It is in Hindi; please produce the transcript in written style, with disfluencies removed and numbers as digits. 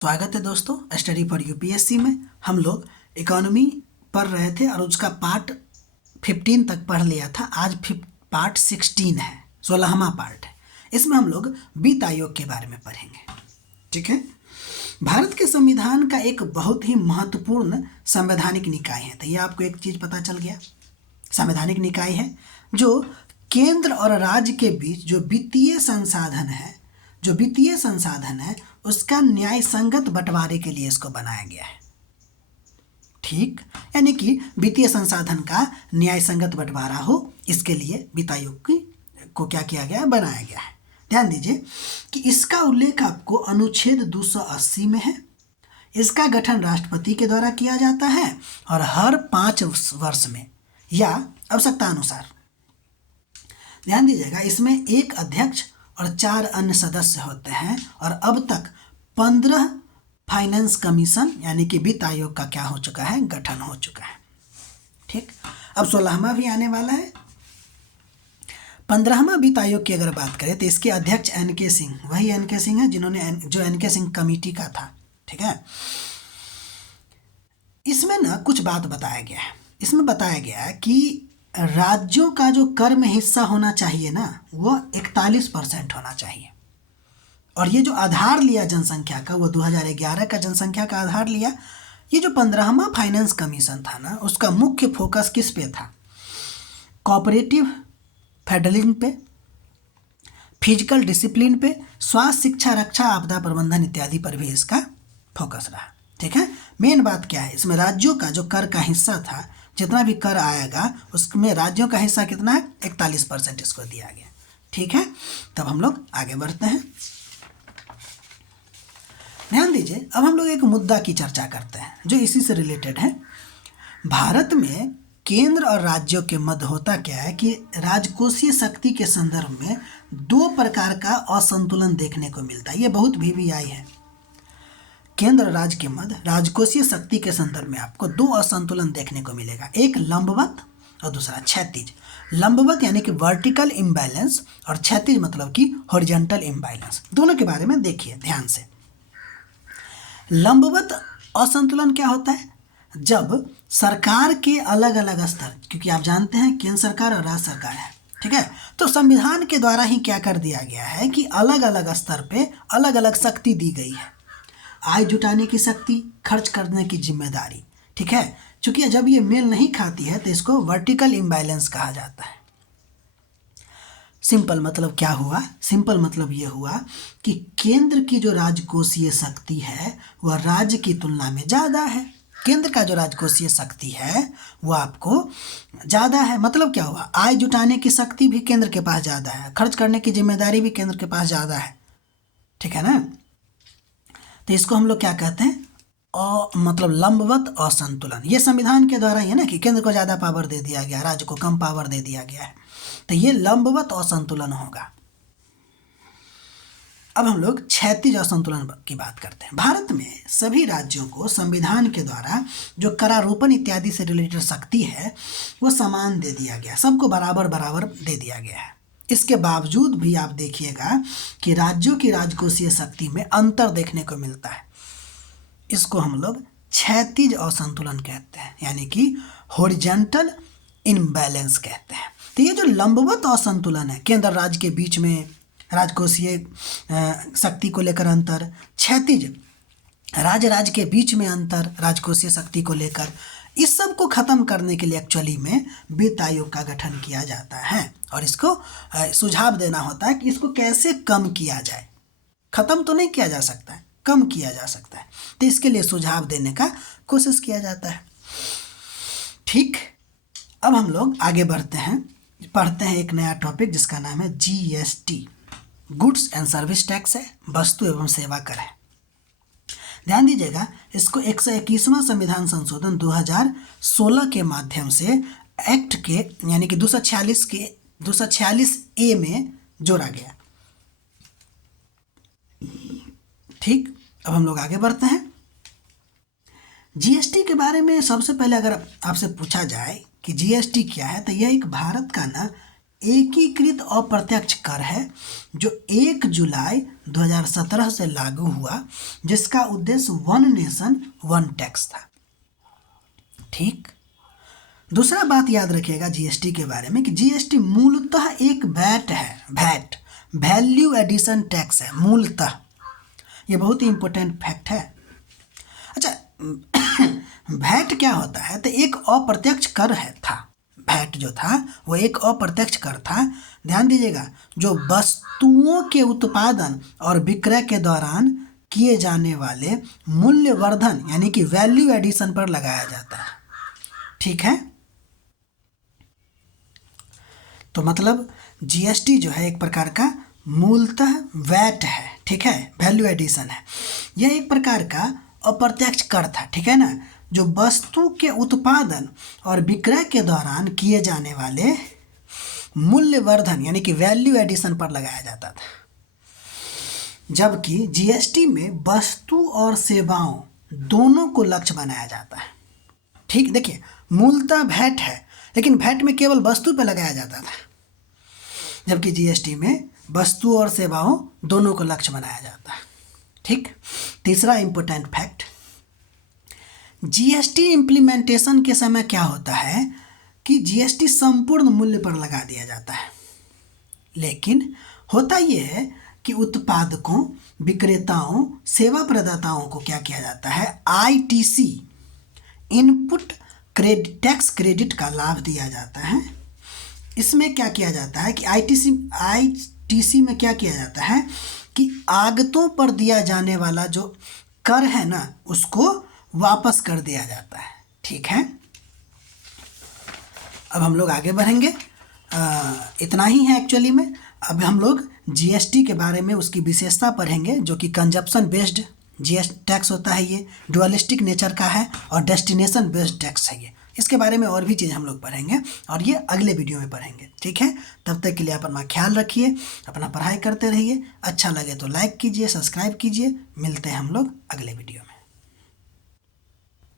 स्वागत है दोस्तों स्टडी फॉर यूपीएससी में। हम लोग इकोनॉमी पढ़ रहे थे और उसका पार्ट 15 तक पढ़ लिया था। आज पार्ट 16 है, 16वां पार्ट है। इसमें हम लोग वित्त आयोग के बारे में पढ़ेंगे। ठीक है। भारत के संविधान का एक बहुत ही महत्वपूर्ण संवैधानिक निकाय है। तो ये आपको एक चीज़ पता चल गया, संवैधानिक निकाय है जो केंद्र और राज्य के बीच जो वित्तीय संसाधन है उसका न्याय संगत बंटवारे के लिए इसको बनाया गया है। ठीक, यानी कि वित्तीय संसाधन का न्याय संगत बंटवारा हो, इसके लिए वित्त आयोग को क्या किया गया है, बनाया गया है। ध्यान दीजिए कि इसका उल्लेख आपको अनुच्छेद 280 में है। इसका गठन राष्ट्रपति के द्वारा किया जाता है और हर 5 वर्ष में या आवश्यकता अनुसार। ध्यान दीजिएगा, इसमें एक अध्यक्ष और 4 अन्य सदस्य होते हैं और अब तक 15 फाइनेंस कमीशन यानी कि वित्त आयोग का क्या हो चुका है, गठन हो चुका है। ठीक, अब 16वां भी आने वाला है। 15वां वित्त आयोग की अगर बात करें तो इसके अध्यक्ष एन.के. सिंह, वही एन.के. सिंह है जो एन.के. सिंह कमेटी का था। ठीक है। इसमें ना कुछ बात बताया गया है। इसमें बताया गया है कि राज्यों का जो कर में हिस्सा होना चाहिए ना, वो 41% होना चाहिए। और ये जो आधार लिया जनसंख्या का, वो 2011 का जनसंख्या का आधार लिया। ये जो 15वां फाइनेंस कमीशन था ना, उसका मुख्य फोकस किस पे था? कोऑपरेटिव फेडरलिज्म पे, फिजिकल डिसिप्लिन पे, स्वास्थ्य, शिक्षा, रक्षा, आपदा प्रबंधन इत्यादि पर भी इसका फोकस रहा। ठीक है। मेन बात क्या है, इसमें राज्यों का जो कर का हिस्सा था, जितना भी कर आएगा उसमें राज्यों का हिस्सा कितना है, 41% इसको दिया गया। ठीक है। तब हम लोग आगे बढ़ते हैं। ध्यान दीजिए, अब हम लोग एक मुद्दा की चर्चा करते हैं जो इसी से रिलेटेड है। भारत में केंद्र और राज्यों के मध्य होता क्या है कि राजकोषीय शक्ति के संदर्भ में 2 प्रकार का असंतुलन देखने को मिलता है। ये बहुत वीवीआई है। केंद्र और राज्य के मध्य राजकोषीय शक्ति के संदर्भ में आपको 2 असंतुलन देखने को मिलेगा, एक लंबवत और दूसरा क्षैतिज। लंबवत यानी कि वर्टिकल इम्बैलेंस और क्षैतिज मतलब कि हॉरिजॉन्टल इम्बैलेंस। दोनों के बारे में देखिए ध्यान से। लंबवत असंतुलन क्या होता है? जब सरकार के अलग अलग स्तर, क्योंकि आप जानते हैं केंद्र सरकार और राज्य सरकार है, ठीक है, तो संविधान के द्वारा ही क्या कर दिया गया है कि अलग अलग स्तर पे अलग अलग शक्ति दी गई है। आय जुटाने की शक्ति, खर्च करने की जिम्मेदारी। ठीक है। चूंकि जब ये मेल नहीं खाती है तो इसको वर्टिकल इम्बैलेंस कहा जाता है। सिंपल मतलब क्या हुआ? सिंपल मतलब ये हुआ कि केंद्र की जो राजकोषीय शक्ति है वह राज्य की तुलना में ज़्यादा है। केंद्र का जो राजकोषीय शक्ति है वो आपको ज़्यादा है। मतलब क्या हुआ? आय जुटाने की शक्ति भी केंद्र के पास ज़्यादा है, खर्च करने की जिम्मेदारी भी केंद्र के पास ज़्यादा है। ठीक है ना। तो इसको हम लोग क्या कहते हैं? मतलब लंबवत असंतुलन। ये संविधान के द्वारा ही है ना कि केंद्र को ज़्यादा पावर दे दिया गया, राज्य को कम पावर दे दिया गया है। तो ये लंबवत असंतुलन होगा। अब हम लोग क्षैतिज असंतुलन की बात करते हैं। भारत में सभी राज्यों को संविधान के द्वारा जो करारोपण इत्यादि से रिलेटेड शक्ति है वो समान दे दिया गया, सबको बराबर बराबर दे दिया गया है। इसके बावजूद भी आप देखिएगा कि राज्यों की राजकोषीय शक्ति में अंतर देखने को मिलता है। इसको हम लोग क्षैतिज असंतुलन कहते हैं, यानी कि हॉरिजॉन्टल इम्बैलेंस कहते हैं। तो ये जो लंबवत असंतुलन है, केंद्र राज्य के बीच में राजकोषीय शक्ति को लेकर अंतर, क्षैतिज राज्य के बीच में अंतर राजकोषीय शक्ति को लेकर, इस सब को ख़त्म करने के लिए एक्चुअली में वित्त आयोग का गठन किया जाता है और इसको सुझाव देना होता है कि इसको कैसे कम किया जाए। ख़त्म तो नहीं किया जा सकता है, कम किया जा सकता है। तो इसके लिए सुझाव देने का कोशिश किया जाता है। ठीक, अब हम लोग आगे बढ़ते हैं, पढ़ते हैं एक नया टॉपिक जिसका नाम है GST, goods and service tax है, वस्तु एवं सेवा कर है। ध्यान दीजिएगा, इसको 121वां संविधान संशोधन 2016 के माध्यम से एक्ट के यानी कि 246A में जोड़ा गया। ठीक, अब हम लोग आगे बढ़ते हैं। जीएसटी के बारे में सबसे पहले अगर आपसे पूछा जाए कि जीएसटी क्या है, तो यह एक भारत का ना एकीकृत अप्रत्यक्ष कर है जो 1 जुलाई 2017 से लागू हुआ, जिसका उद्देश्य वन नेशन वन टैक्स था। ठीक। दूसरा बात याद रखिएगा जीएसटी के बारे में कि जीएसटी मूलतः एक वैट है, वैट वैल्यू एडिशन टैक्स है मूलतः। ये बहुत ही इंपॉर्टेंट फैक्ट है। अच्छा, वैट क्या होता है? तो एक अप्रत्यक्ष कर था। वैट जो था वो एक अप्रत्यक्ष कर था। ध्यान दीजिएगा, जो वस्तुओं के उत्पादन और विक्रय के दौरान किए जाने वाले मूल्यवर्धन यानी कि वैल्यू एडिशन पर लगाया जाता है। ठीक है, तो मतलब जीएसटी जो है एक प्रकार का मूलतः वैट है। ठीक है, वैल्यू एडिशन है। यह एक प्रकार का अप्रत्यक्ष कर था। ठीक है ना, जो वस्तु के उत्पादन और विक्रय के दौरान किए जाने वाले मूल्यवर्धन यानी कि वैल्यू एडिशन पर लगाया जाता था। जबकि जीएसटी में वस्तु और सेवाओं दोनों को लक्ष्य बनाया जाता है। ठीक, देखिए मूलतः वैट है, लेकिन वैट में केवल वस्तु पर लगाया जाता था, जबकि जीएसटी में वस्तु और सेवाओं दोनों को लक्ष्य बनाया जाता है। ठीक। तीसरा इंपॉर्टेंट फैक्ट, जीएसटी इम्प्लीमेंटेशन के समय क्या होता है कि जीएसटी संपूर्ण मूल्य पर लगा दिया जाता है, लेकिन होता यह है कि उत्पादकों, विक्रेताओं, सेवा प्रदाताओं को क्या किया जाता है, आईटीसी इनपुट टैक्स क्रेडिट का लाभ दिया जाता है। इसमें क्या किया जाता है कि आईटीसी में क्या किया जाता है कि आगतों पर दिया जाने वाला जो कर है ना, उसको वापस कर दिया जाता है। ठीक है, अब हम लोग आगे बढ़ेंगे। इतना ही है एक्चुअली में। अब हम लोग जीएसटी के बारे में उसकी विशेषता पढ़ेंगे, जो कि कंजप्शन बेस्ड जीएसटी टैक्स होता है, ये डुअलिस्टिक नेचर का है, और डेस्टिनेशन बेस्ड टैक्स है ये। इसके बारे में और भी चीज़ हम लोग पढ़ेंगे और ये अगले वीडियो में पढ़ेंगे। ठीक है, तब तक के लिए आप अपना ख्याल रखिए, अपना पढ़ाई करते रहिए। अच्छा लगे तो लाइक कीजिए, सब्सक्राइब कीजिए। मिलते हैं हम लोग अगले वीडियो में।